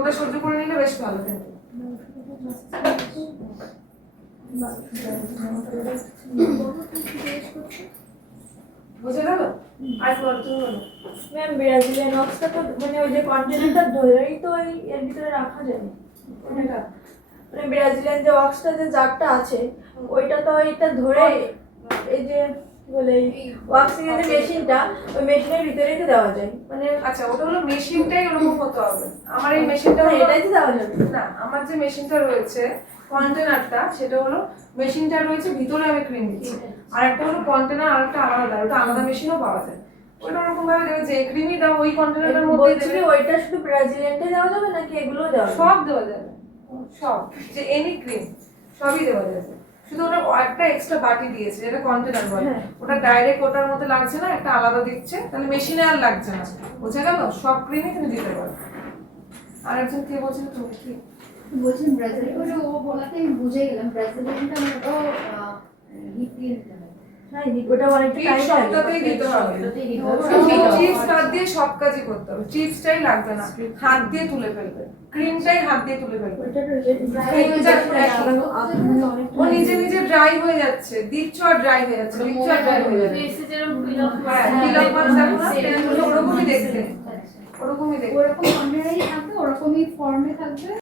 ওটা সহ্য করে নিলে বেশ ভালো থাকে। বুঝে গেল? আর বলতো ম্যাম ব্রাজিলিয়ান ওয়াক্সটা তো মানে ওই যে কন্টেনারটা ধরেই তো ওই এর ভিতরে রাখা যায় ওটা মানে ব্রাজিলিয়ান যে ওয়াক্সটা যে জারটা আছে ওইটা তো এটা ধরে এই যে কি বলে ওয়াক্সিং এর মেশিনটা ওই মেশিনের ভিতরেই তো দেওয়া যায় মানে আচ্ছা ওটা হলো মেশিনটাই ওরকম হতে হবে। আমার এই মেশিনটা এটাই তো দেওয়া যাবে না, আমার যে মেশিনটা রয়েছে কন্টেনারটা সেটা হলো মেশিনটা রয়েছে ভিতরে আমি ক্রিম দিচ্ছি, আর একটা হলো কন্টেনার আর একটা আলাদা, ওটা আলাদা মেশিনও পাওয়া যায়। ওটা ওরকম ভাবে দেবে যে ক্রিমই দাও ওই কন্টেনারের মধ্যে বলছি দেবে। ওইটা শুধু ব্রাজিলিয়ানটাই দেওয়া যাবে নাকি এগুলোও দেওয়া যাবে? সব দেওয়া যাবে, সব যে এনি ক্রিম সবই দেওয়া যাবে। শুধু ওটা একটা এক্সট্রা বাটি দিয়েছে যেটা কন্টেনার বলে, ওটা ডাইরেক্ট ওটার মধ্যে লাগছে না, একটা আলাদা দিচ্ছে, তাহলে মেশিনে আর লাগছে না। বুঝে গেল? সব ক্রিমই তুমি দিতে পারো। আর একজন কে বলছিল তুমি কি বলছেন ব্রাজিলিয়ান ওটা ও বলাতে আমি বুঝে গেলাম ব্রাজিলিয়ানটা মানে তো হিপিয়ে দিতে হবে। হ্যাঁ ওটা অনেকটা এই টাইম সপ্তাহতেই দিতে হবে। ওটাতেই দিতে হবে। চিপস হাত দিয়ে সব কাজই করতে হবে, চিপসটাই লাগবে না, হাত দিয়ে তুলে ফেলবে, ক্রিমটাই হাত দিয়ে তুলে ফেলবে। ওইটা ও নিজে নিজে ড্রাই হয়ে যাচ্ছে, দিচ্ছ আর ড্রাই হয়ে যাচ্ছে, দিচ্ছ আর ড্রাই হয়ে যাচ্ছে। হ্যাঁ, তিলক মাছ দেখো না, ওরকমই দেখতে, ওরকমই দেখতে। ওরকম কন্টেনারই থাকবে, ওরকমই ফর্মে থাকবে।